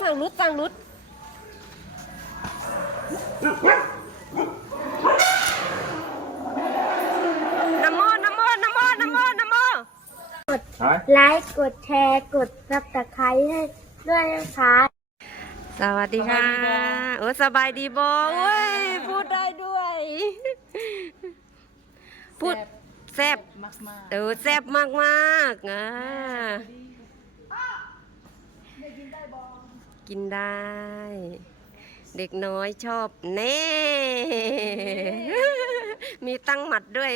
สั่งนุดสั่งนุดน้ำโมน้ำโมน้ำโมน้ำโมน้ำโมไลค์กดแชร์กดซับสไครต์ให้ด้วยนะคะสวัสดีค่ะ โอ้สบายดีบอเว้ยพูดได้ด้วย พูดแซบมากมากเออแซบมากมากๆอ่า กินได้ เด็กน้อยชอบแน่ มีตั้งหมัดด้วย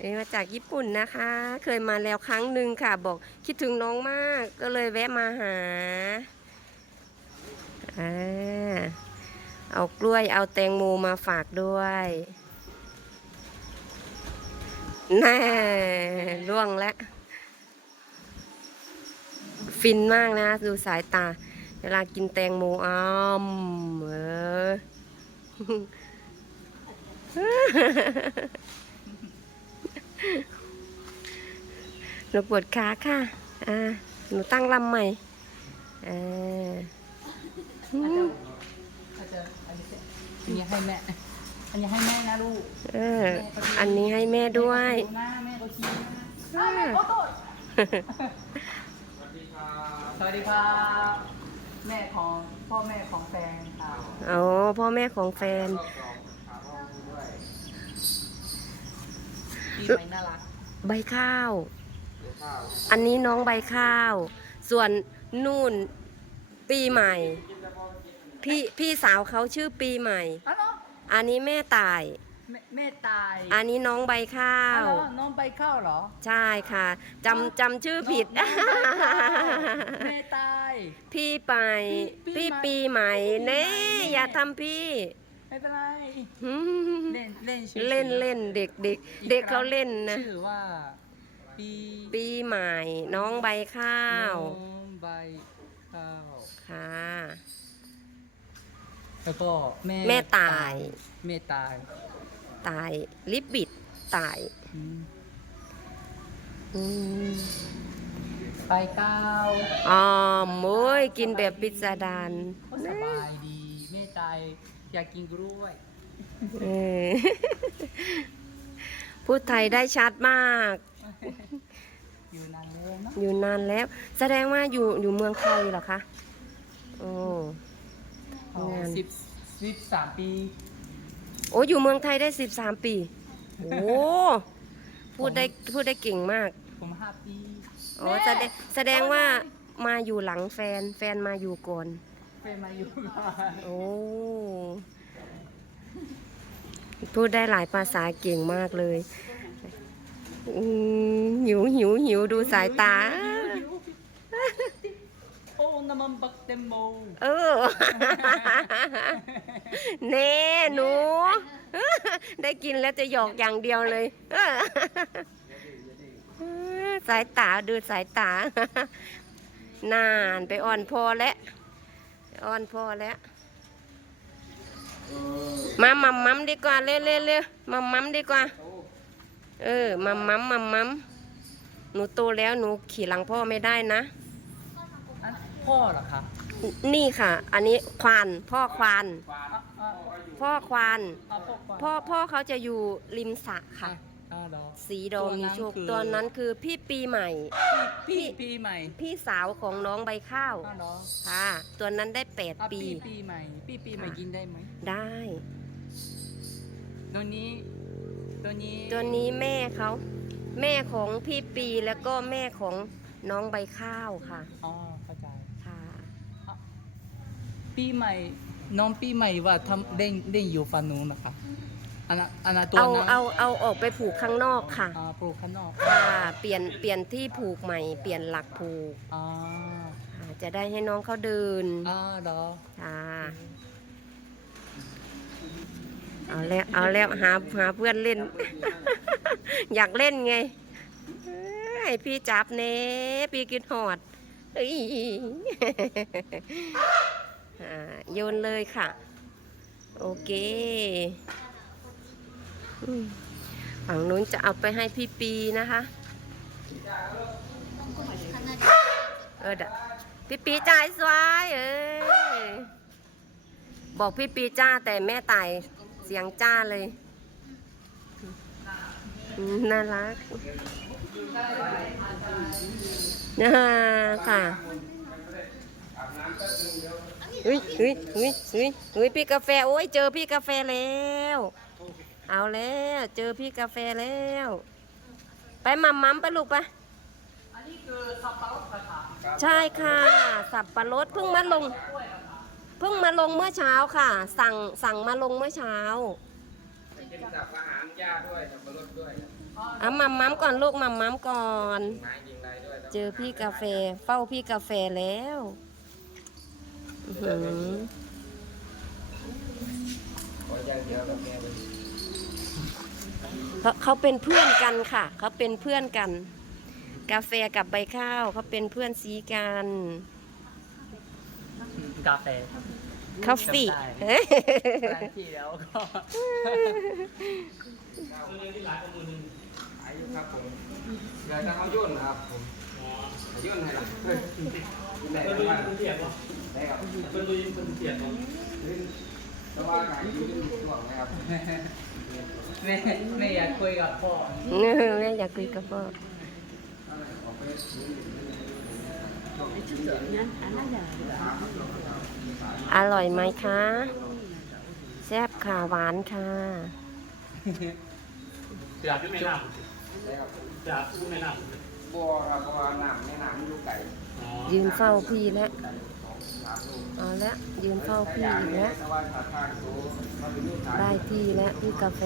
นี่มาจากญี่ปุ่นนะคะ เคยมาแล้วครั้งหนึ่งค่ะ บอกคิดถึงน้องมากก็เลยแวะมาหาอ่าเอากล้วยเอาแตงโมมาฝากด้วยแน่ล่วงแล้ว ฟินมากนะ ดูสายตา เวลากินแตงโมอ้อมเออหนูปวดขาค่ะ อ่า หนูตั้งลำใหม่อ่าอืมอาจจะอันนี้อันนี้ให้แม่ อันนี้ให้แม่นะลูก เออ อันนี้ให้แม่ด้วยดูหน้าแม่ก็ชี้หน้าอ่า สวัสดีครับ แม่ของพ่อแม่ของแฟนค่ะโอ้พ่อแม่ของแฟนปีใหม่น่ารักใบข้าวอันนี้น้องใบข้าว ส่วนนู่นปีใหม่ พี่พี่สาวเขาชื่อปีใหม่อ้าวเหรออันนี้แม่ตาย แม่แม่ตายอันนี้น้องใบข้าอ้าววเหรอน้องไปเข้าเหรอใช่ค่ะจำจำชื่อผิด น้องแม่ตาย พี่ไปพี่พี่ปีใหม่ปีใหม่เน่ปีใหม่อย่าทำพี่ ไม่เป็นไรหืมเล่นเล่นฉยๆเล่นเล่นเด็กเด็กเด็กเขาเล่นนะชื่อว่า ปีปีใหม่น้องใบข้าว น้องใบข้าวค่ะ แล้วก็แม่แม่ตาย แม่ตาย ตาย ลิบบิดตายอืมอืมไปก้าวอ๋อมโอ้ยกินแบบพิสดารก็สบายดีแม่ตายอยากกินกล้วยเออพูดไทยได้ชัดมาก อยู่นานแล้วเนาะอยู่นานแล้ว แสดงว่าอยู่อยู่เมืองไทยเหรอคะ โอ้อ๋อนานสิบสิบสามปีโอ้อยู่เมืองไทยได้สิบสามปี โอ้พูดได้พูดได้เก่งมากผมห้าปีอ๋อแสดงแสดงว่ามาอยู่หลังแฟน แฟนมาอยู่ก่อนเป็นมาอยู่โอ้พูดได้หลายภาษาเก่งมากเลยอืมหิวหิวหิวดูสายตา โอ้น้ำมันบักเต็มโมเออเน่หนู ได้กินแล้วจะหยอกอย่างเดียวเลยสายตาดูสายตา นานไปอ่อนพอแล้วอ่อนพอแล้วมามัมมัมดีกว่าเร็วเร็วเร็วมัมมัมดีกว่า เออมัมมัมมัมมัมหนูโตแล้วหนูขี่หลังพ่อไม่ได้นะอัน พ่อเหรอคะนี่ค่ะ อันนี้ควานพ่อควานอะอะพ่อควานอะพ่อก่อนพ่อพ่อเขาจะอยู่ริมสระค่ะอะเหรอสีดอมมีโชคตัตัววนั้นั้นนคือคือพี่ปีใหม่ พี่ปีใหม่ พี่สาวของน้องใบข้าวอะเหรอค่ะตัวนั้นได้แปดอะปีปีปีใหม่ปีปีใหม่ค่ะกินได้ไหมได้ตัวนี้ตัวนี้ตัวนี้แม่เขาแม่ของพี่ปีแล้วก็แม่ของน้องใบข้าวค่ะอ๋อเข้าใจค่ะ ปีใหม่น้องปีใหม่ว่าทำเล่นเล่นอยู่ฝั่งนู้นนะคะอันนั้นอันนั้นตัวเอานั้นเอาเอาออกไปผูกข้างนอกค่ะอ่าปลูกข้างนอกค่ะเปลี่ยนเปลี่ยนที่ผูกใหม่ เปลี่ยนหลักผูกอ่าค่ะจะได้ให้น้องเขาเดินอ่าเหรอค่ะเอาแล้วเอาแล้วหาหาเพื่อนเล่น อยากเล่นไงเอ้ยให้พี่จับเน่พี่กินหอดเอ้ยอ่า โยนเลยค่ะ โอเคฝั่งนู้นจะเอาไปให้พี่ปีนะคะเออดะพี่ปีจ่ายสวายเอ้ยบอกพี่ปีจ้าแต่แม่ตายเสียงจ้าเลย น่ารักนะค่ะ เฮ้ยเฮ้ยเฮ้ยเฮ้ยเฮ้ยพี่กาแฟโอ้ยเจอพี่กาแฟแล้ว เอาแล้วเจอพี่กาแฟแล้ว ไปมัมมัมไปลูกไปอันนี้คือสับปะรดกระถางใช่ค่ะ สับปะรดเพิ่งมาลง เพิ่งมาลงเมื่อเช้าค่ะ สั่งสั่งมาลงเมื่อเช้ากินสับอาหารหญ้าด้วยสับปะรดด้วยอะมัมมัมก่อนลูกมัมมัมก่อนไม้ยิงไรด้วยเจอพี่กาแฟเฝ้าพี่กาแฟแล้ว อื้อหือขออย่างเดียวกับแม่เลยเขาเขาเป็นเพื่อนกันค่ะ เขาเป็นเพื่อนกัน กาแฟกับใบข้าวเขาเป็นเพื่อนซีกันกาแฟคาฟี่จำได้เฮ้ยสถานที่แล้วก็ อายุครับผมเดี๋ยวจะเขาโย่นนะครับผมโย่นให้ห ลังได้ครับได้ครับเป็นดูยิงเป็นเสียงแต่ว่าการยืนช่วงนะครับแม่แม่อยากคุยกับพ่อแม่อยากคุยกับพ่อออกไปอร่อยไหมคะ แซ่บค่ะหวานค่ะจากที่ไม่น้ได้ครับำจากที่ไม่น้ำบัวครับบัวน้ำแม่น้ำลูกไก่ ยืนเฝ้าพี่แล้วไก่สองสามลูกเอาละยืนเฝ้าถ้าพี่อยากอีกเนี่ยแล้วแต่ว่าถ้าทางสูงเขาเป็นลูกชายได้ที่แล้วพี่กาแฟ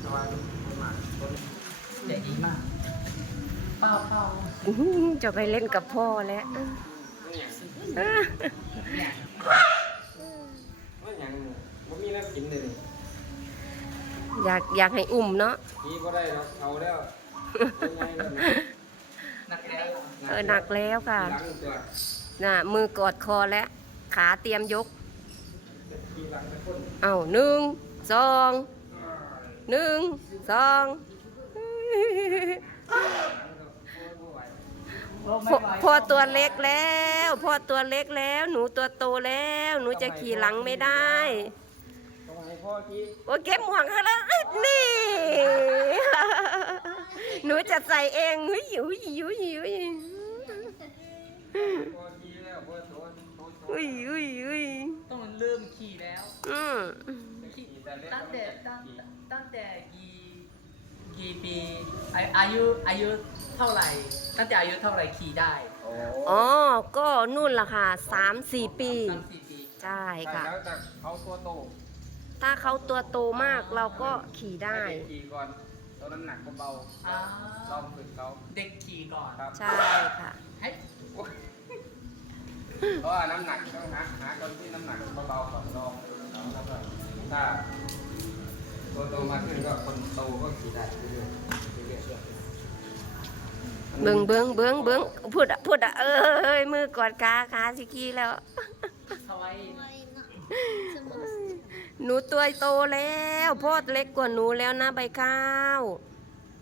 แต่ว่าคนมากคนใหญ่ดีมากเป้าเป้าอื้อหือจะไปเล่นกับพ่อแล้วเนี่ยเนี่ยว่าอย่างว่ามีน้ำกินเลยอยากอยากให้อุ่มเนาะพี่ก็ได้เราเอาแล้ว เป็นไงล่ะหนักแล้วเออหนักแล้วค่ะหลังตัวน่ะมือกอดคอแล้วขาเตรียมยกพี่หลังตะคนเอาหนึ่งสองหนึ่งสองโอ้ไม่พ่อไหวพ่อตัวเล็กแล้วพ่อตัวเล็กแล้ว หนูตัวโตแล้ว หนูจะขี่หลังไม่ได้ทำไมพ่อกี้โอ้เก็บหมวกให้แล้วเอ้ยนี่ หนูจะใส่เองหุยหิวหิวหิวหิวพ่อกี้แล้วพ่อโตโตโตอุ้ยอุ้ยอุ้ยต้องเริ่มขี่แล้วอืมขี่ตั้งแต่ตั้งตั้งแต่กี่กี่ปีอาอายุอายุเท่าไหร่ ตั้งแต่อายุเท่าไหร่ขี่ได้โอ้อ๋อก็นู่นล่ะค่ะสามสี่ปีสามสี่ปีใช่ใช่ค่ะแล้วแต่เขาตัวโตถ้าเขาตัวโตมากเราก็ขี่ได้ให้เด็กขี่ก่อน ตัวน้ำหนักเบาอ่าๆลองฝึกเขาเด็กขี่ก่อนครับใช่ค่ะ ให้เพราะว่าน้ำหนักต้องหาหาคนที่น้ำหนักเบาๆก่อนลองแล้วก็ถ้าตัวโตมาขึ้นก็คนโตก็ขี่ได้เรื่อยๆเรื่อยๆเบิ้งเบิ้งเบิ้งเบิ้งพูดอะพูดอะเอ้ยมือกอดขาขาสิกี้แล้วสวัย หนูตัวโตแล้วพ่อเล็กกว่าหนูแล้วนะใบข้าว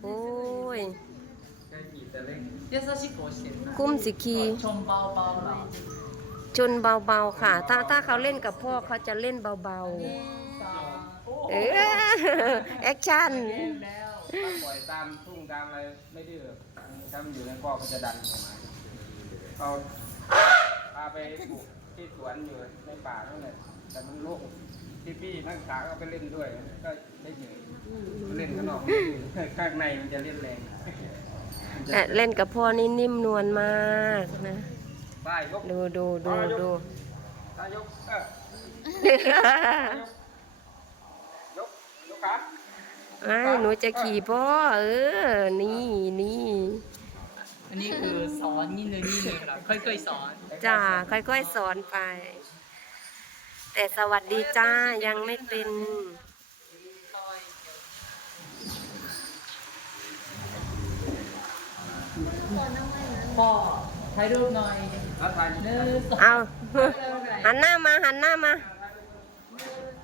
โอ้ยคุ้มสิคีชนเบาๆเบาค่ะ ถ้าถ้าเขาเล่นกับพ่อเขาจะเล่นเบาๆเออแอคชั่นปล่อยตามทุ่งตามอะไรไม่ดื้อถ้ามันอยู่ในกอเขาจะดันออกมาเขาพาไปปลูกที่สวนอยู่ในป่านั่นแหละแต่มันล่ก พี่พี่ๆนักศึกษาก็ไปเล่นด้วยก็ได้เหนื่อยเล่นข้างนอกไม่ดื้อข้างในมันจะเล่นแรงมันจะเอ่อเล่นกับพ่อนี่นิ่มนวลมากนะป้ายยกดูดูดูดูตายกเออยกยกยกขาไอ้หนูจะขี่พ่อเออ นี่นี่อันนี้คือสอนนิดนึงนิดนึงครับค่อยๆสอน จ้าค่อยๆสอนไป แต่สวัสดีจ้ายังไม่เป็นพ่อถ่ายรูปหน่อยแล้วทานหนึ่งสองเอาไม่เป็นไรหันหน้ามาหันหน้ามา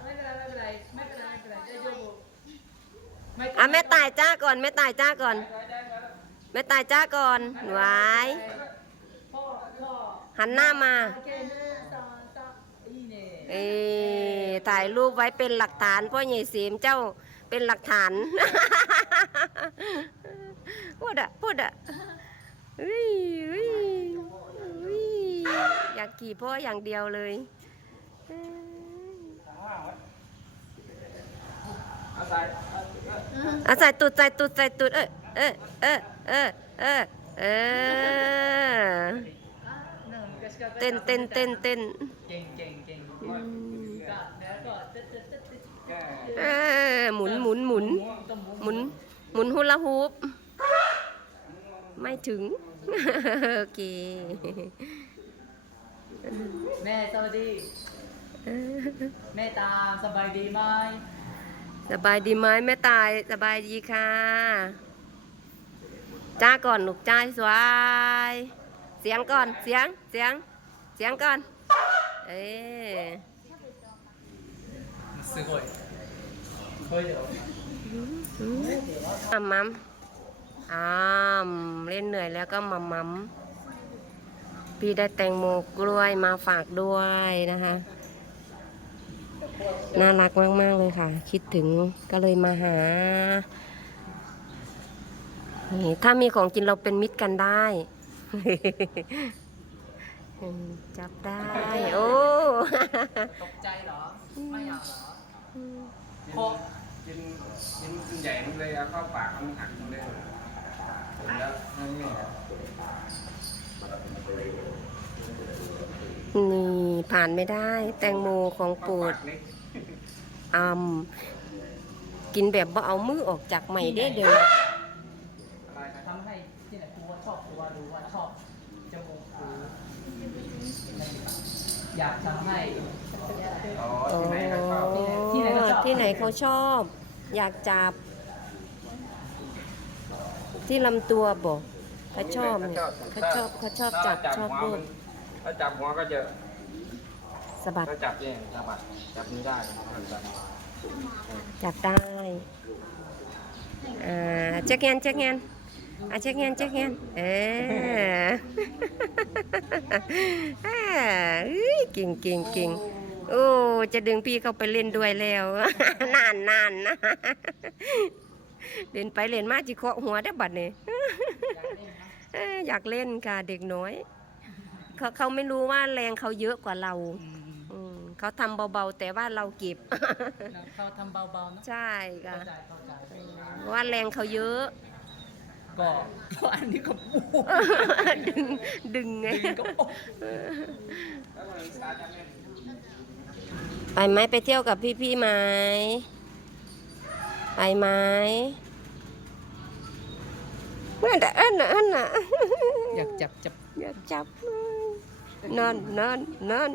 ไม่เป็นไรไม่เป็นไรไม่เป็นไรไม่เป็นไรได้ยูไม่อะแม่ตายจ้าก่อนแม่ตายจ้าก่อนแม่ตายจ้าก่อนหวายพ่อพ่อหันหน้ามา เอถ่ายรูปไว้เป็นหลักฐานพ่อใหญ่เสียมเจ้าเป็นหลักฐาน พูดอะพูดอะเฮ้ยเฮ้ยเฮ้ยอยากขี่พ่ออย่างเดียวเลยเอาใส่เอาเอาเอาใส่ตุดใส่ตุดใส่ตุดเออเออเออเออเออเออเต้นเต้นเต้นเต้นเก่งเก่งเก่ง เต้นเต้นเต้นเต้นแก้เออหมุนหมุนหมุนต้องหมุนหมุนหมุนฮุลาฮูปไม่ถึง โอเค แม่สวัสดี แม่ตาสบายดีไหมสบายดีไหมแม่ตายสบายดีค่ะ จ้าก่อนลูกจ้าสวย เสียงก่อนเสียงเสียงเสียงก่อน เอ๊ะ すごいこれで มัมมัมอ้ามเล่นเหนื่อยแล้วก็มัมมัมพี่ได้แตงโมกล้วยมาฝากด้วยนะคะ น่ารักมาก ๆ เลยค่ะ คิดถึงก็เลยมาหา นี่ถ้ามีของกินเราเป็นมิตรกันได้ อืม จับได้ โอ้ตกใจเหรอ ไม่อยากเหรอโคกินกินกินใหญ่มันเลยเอาเข้าปากมันหักมันเลยแล้วนั่นนี่ครับนี่ผ่านไม่ได้ แตงโมของโปรดเข้าปากเล็กอืมกินแบบบ่เอามือออกจากใหม่ได้เด้ออะไรนะทำให้ที่ไหนครูว่าชอบครูว่ารู้ว่าชอบจมูกครู อยากทำให้ อ๋อที่ไหนก็เข้าที่ไหนก็ชอบ ที่ไหนเขาชอบ อยากจับ ที่ลำตัวบอกเขาชอบเนี่ยเขาชอบเขาชอบจับถ้าชอบหัวรูมัดนถ้าจับหัวก็จะสะบัดถ้าจับเองจับบัดจับนี้ได้เหมือนกันจับได้อ่าเช็คแงนเช็คแงน อะเช็คแงนเช็คแงนเอออ่าเอ้ยเก่งเก่งเก่งโอ้ จะดึงพี่เข้าไปเล่นด้วยแล้วนานนานนะเล่นไปเล่นมาจิเคาะหัวได้อบัดนี่เอ้ยอยากเล่นค่ะเด็กน้อย เขาเขาไม่รู้ว่าแรงเขาเยอะกว่าเราอืมเขาทำเบาๆแต่ว่าเราเก็บเขาทำเบาๆเนอะใช่ค่ะเข้าใจเข้าใจเพราะว่าแรงเขาเยอะ ก็ก็อันนี้ก็ปูดึงดึงไง ดึงก็โอ้แล้วมันสาจะเล่นไปไหมไปเที่ยวกับพี่ๆไหมไปไหมนั่นน่ะอันน่ะอันน่ะอยากจับจับอยากจับนอนนอนนอน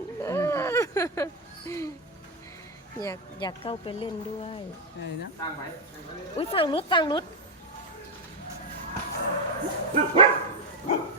อยากอยากเข้าไปเล่นด้วยอะไรนะตั้งไหมอุ้ยสั่งรุดสั่งรุด Woof!